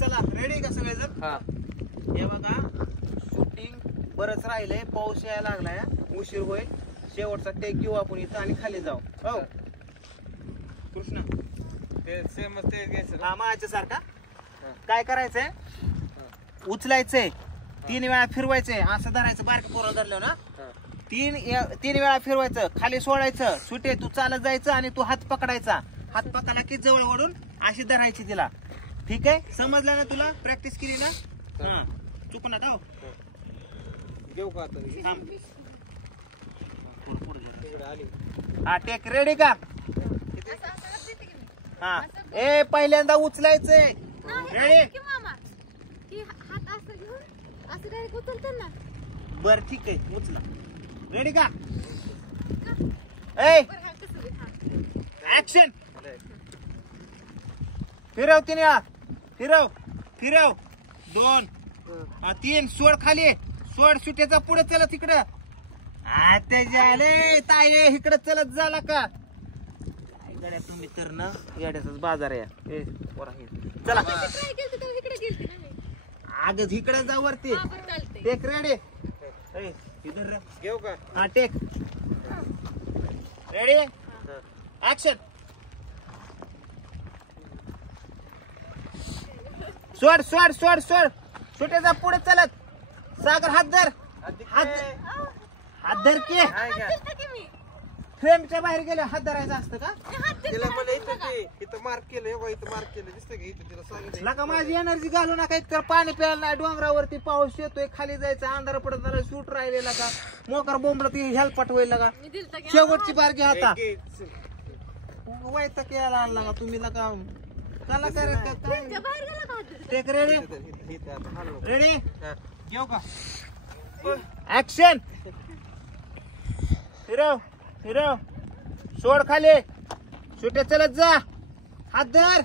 चला रेडी का सगळेजण? हा हे बघा शूटिंग बरंच राहिलंय, पाऊस यायला लागलाय, उशीर होईल. शेवटचा टेक घेऊ आपण इथं आणि खाली जाऊ. हो कृष्ण ते सेमच ते घ्यायचं. हा माझ्या सारखा काय करायचंय, उचलायचंय 3 वेळा फिरवायचंय, असं धरायचं बारकं पोरं धरलं ना, 3 वेळा फिरवायचं, खाली सोडायचं. सुटे तू चालत जायचं आणि तू हात पकडायचा, हात पकडला की जवळ ओढून अशी धरायची तिला. ठीक आहे, समजलं ना तुला? प्रॅक्टिस केली ना? हा चुकू नका. हो घेऊ का आता? थांब. हा टेक रेडी का? हा ए पहिल्यांदा उचलायचंय. रेडी? बर ठीक आहे, उचला. रेडी का? ए ऍक्शन. फिरव 3 वेळा, फिरव फिरव 2 3 सोड खाली, सोड सुट्याचा पुढे चला तिकडं. त्याच्याले ताये इकडे चलत झाला का? गड्या तुम्ही तर ना येड्याचाच बाजार आहे. चला आग इकडे जा वरती. Take ready? इधर घेऊ का? हा टेक रेडी ऍक्शन. सोड सोड सोड सोड सुट्याचा पुढे चलत. सागर हात धर, हात धर की. फ्रेमच्या बाहेर गेले हात धरायचं असतं का? तिला मला इथं मार्क केलं, इथं मार्क केलं दिसतं की इथं. तिला सांगितलं नका माझी एनर्जी घालू नका. तर पाणी प्यायला नाही, डोंगरावरती पाऊस येतोय, खाली जायचं, अंधार पडत झालं, शूट राहिलेला का मोकार बोंबला ती हेल्पट होईल का? शेवटची बार घ्या आता. वैताग यायला आणला का तुम्ही? नका कलाकार टेक रेडी? रेडी घेऊ का? ऍक्शन. फिरव फिरव, सोड खाली, सुटे चलत जा, हात धर.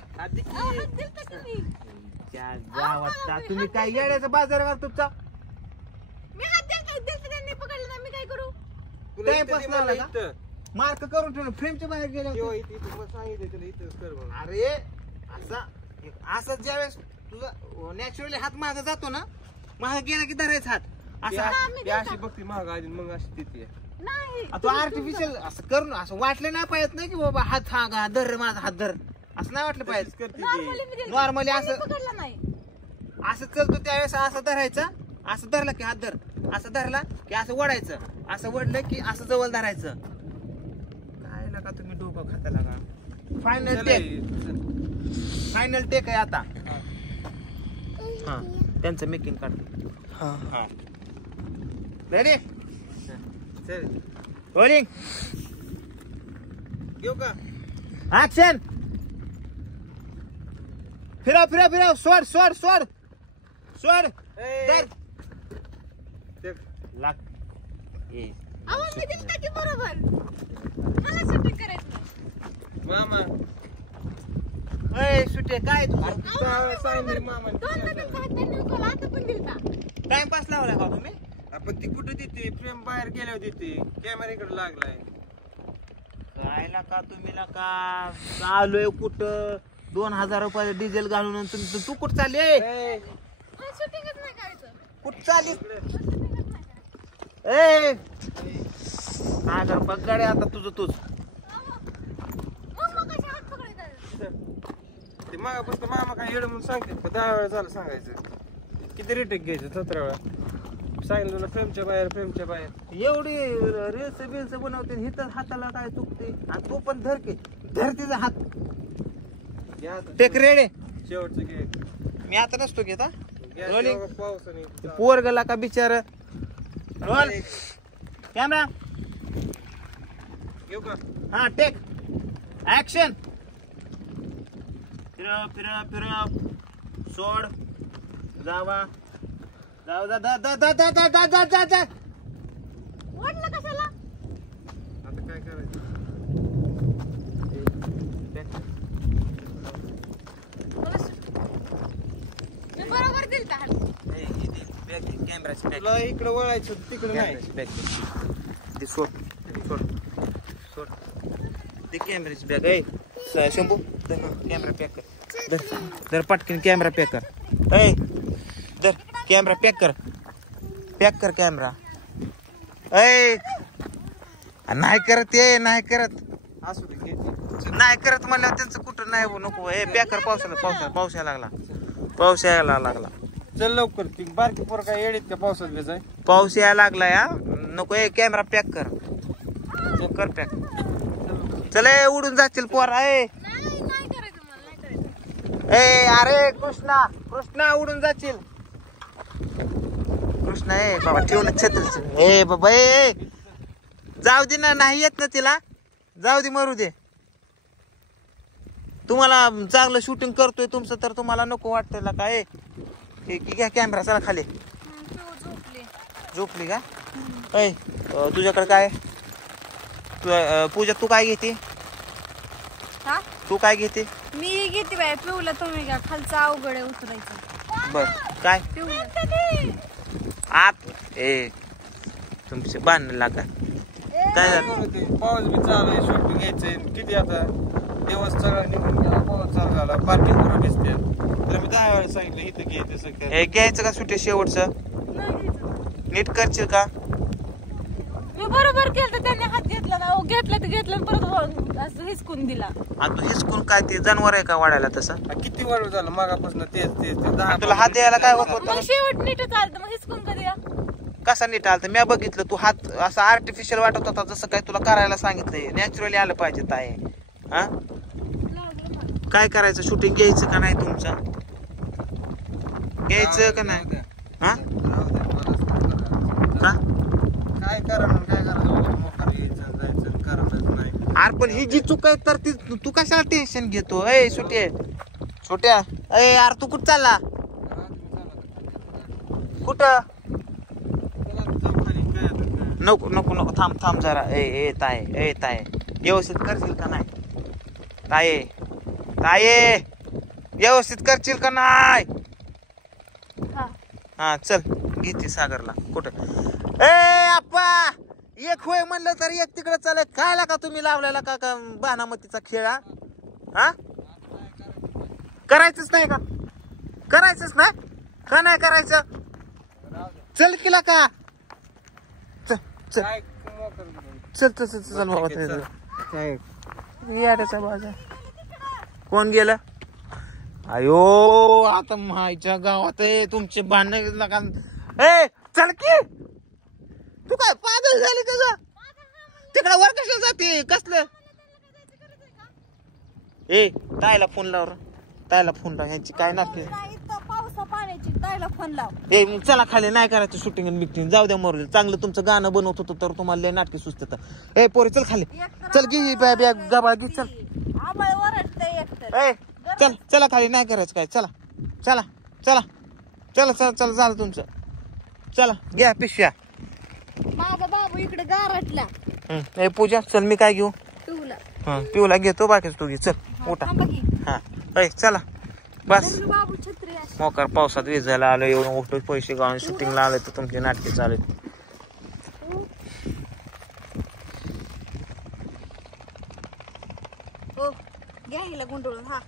तुम्ही काय येण्याचा बाजारावर तुमचा टाइमपास लावला का? मार्क करून ठेवलं, फ्रेमच्या बाहेर गेले. अरे असं ज्यावेळेस तुझा नॅचरली हात मागे जातो ना, मागे गेला की धरायचा हात अशी बघती महाग आधी, मग अशी तिथे तो आर्टिफिशियल असं करून असं वाटलं नाही पाहिजे नाही की बाबा हात हा धर माझा हात धर, असं नाही वाटलं पाहिजे. नॉर्मली असं असं चलतो त्यावेळेस असं धरायचं, असं धरलं की हात धर, असं धरला की असं ओढायचं, असं ओढलं की असं जवळ धरायचं. काय लागा तुम्ही डोकं खाता लागा. फायनल टेक, फायनल टेक आहे आता. हा त्यांचं मेकिंग काढतो. हा रेडी रोलिंग घेऊ का? ऍक्शन. फिरव फिरव फिरव, सोड सोड सोड सोड. लाग मामा सुटे काय तू टाइमपास लावला का तुम्ही? आपण ती कुठे देते? फ्रेम बाहेर गेल्यावर देते, कॅमेरा इकडे लागलाय. काय का तुम्ही का चालूय कुठं? 2000 रुपये डिझेल घालून तू कुठं चालले? कुठं चालली? सागर पगाडे आता तुझं तूच. ते मागापासून मामा काय येड म्हणून सांगते का? 10 वेळा झालं सांगायचं. किती रिटेक घ्यायचं? 17 वेळा सांगितलं तुला, फ्रेमच्या बाहेर फ्रेमच्या बाहेर. एवढी रील्स बिल्स बनवते, हिथं हाताला काय चुकते आणि तू पण धर की, धर तिचा हात. Take ready? शेवटचं घे. मी आता नसतो घेत. पाऊस आणि पोरगला का बिचार. रोल कॅमेरा घेऊ का? हा टेक ऍक्शन. फिरव फिरव फिरव, सोड, जावा जाऊ जा जा जा जा जा जा जा जा जा जा. आता काय करायचं? बरोबर दिल कॅमेराची बॅग. तुला इकडे वळायचं, तिकडे नाही. ते सोड सोड सोड. ते कॅमेराची बॅग आहे शंभू, कॅमेरा पॅक कर. दर पटकन कॅमेरा पॅक कर. ऐ दर कॅमेरा पॅक कर कॅमेरा. ऐ नाही करत ये नाही करत असू दे घे. नाही करत म्हणल्यावर त्यांचं कुठं नाही हो, नको. हे पॅक कर. पाऊस यायला लागला. चल लवकर ती बारकी पोर काय येडीत का पावसात भिजाय. पाऊस यायला लागला या नको. हे कॅमेरा पॅक कर पॅक. चल उडून जातील पोर. नाही करायचं मला, नाही करायचं. ए अरे कृष्णा उडून जाशील. कृष्णा ए बाबा ठेव ना छत्री. ए बाबा ए जाऊ दे ना. नाही येत ना तिला. जाऊ दे मरू दे. तुम्हाला चांगलं शूटिंग करतोय तुमचं तर तुम्हाला नको वाटतं काय. घ्या कॅमेरा. चला खाली. झोपली का. ऐ तुझ्याकडे काय पूजा तू काय घेते. हा तू काय घेते. मी घेते बाय पिवला. तुम्ही घ्या खालचा अवघड आहे उतरायचं. बर काय आत ए तुमचे बांधणं लागा. काय झालं ते पाऊस बी चालू आहे. शूटिंग घ्यायचंय किती आता दिवस सगळा निघून गेला. पाऊस चालू झाला. बारकी पोरं भिजते. तर मी 10 वेळा सांगितलं इथं घे तसं कर. हे घ्यायचं का सुटे शेवटचं नीट करशील का. मी बरोबर केलं. त्यांनी हात घेतला ना. घेतलं परत असं हिसकून दिला. तू हिसकून काय ते जनावर आहे का वाढायला तसं. किती वेळ झालं मागापासून तेच 10 तुला हात द्यायला काय होत मग शेवट नीटच आलं. मग हिसकून कधी कसा नीट आलता. मी बघितलं तू हात असा आर्टिफिशियल वाटत होता. जसं काय तुला करायला सांगितलंय. नॅचरली आलं पाहिजे ताई. हा काय करायचं. शूटिंग घ्यायचं का नाही तुमचं. घ्यायचं का नाही. हा का काय करायचं नाही. अरे पण ही जी चूक आहे तर ती तू कशाला टेन्शन घेतो. ए छोट्या ए यार तू कुठं चालला. कुठं नको थांब जरा. ए ताय व्यवस्थित करशील का नाही. ताये व्यवस्थित करशील का नाही. हा चल घेते सागरला. कुठं ए आप्पा एक होय म्हणलं तर एक तिकडे चालय. खायला का तुम्ही लावलेला का बानामतीचा खेळ. हा करायचंच नाही का. करायचंच नाही का. नाही करायचं. चल किला का. चल बाबा. बाजा कोण गेलं. अयो आता मायच्या गावात तुमचे भांडण. ए चल की. तू काय पागल झाली का ग. तिकडे वर कशाला जाते कसलं. ए तायला फोन लाव. ह्यांची काय नसते. पावसा पाण्याची ताईला फोन लाव. ए चला खाली. नाही करायचं शूटिंग आणि बिक्टिंग. जाऊ द्या मरू. चांगलं तुमचं गाणं बनवत होतं तर तुम्हाला लय नाटकी सुचत. ए पोरी चल खाली. चल घे बॅग गबाळ घे. चल ए चला खाली. नाही करायचं काय. चला झालं तुमचं. चला घ्या पिशव्या. माझा बाबू इकडे गारटला. ए पूजा चल मी काय घेऊ. पिऊला घेतो बाकीच तू घे. चल उठा. हा चला बस. बाबू छत्री मोकार पावसात विजायला आलो. एवढं मोठं पैसे गावून शूटिंगला आले तर तुमची नाटके चालू. घ्या हिला गुंडळून. हा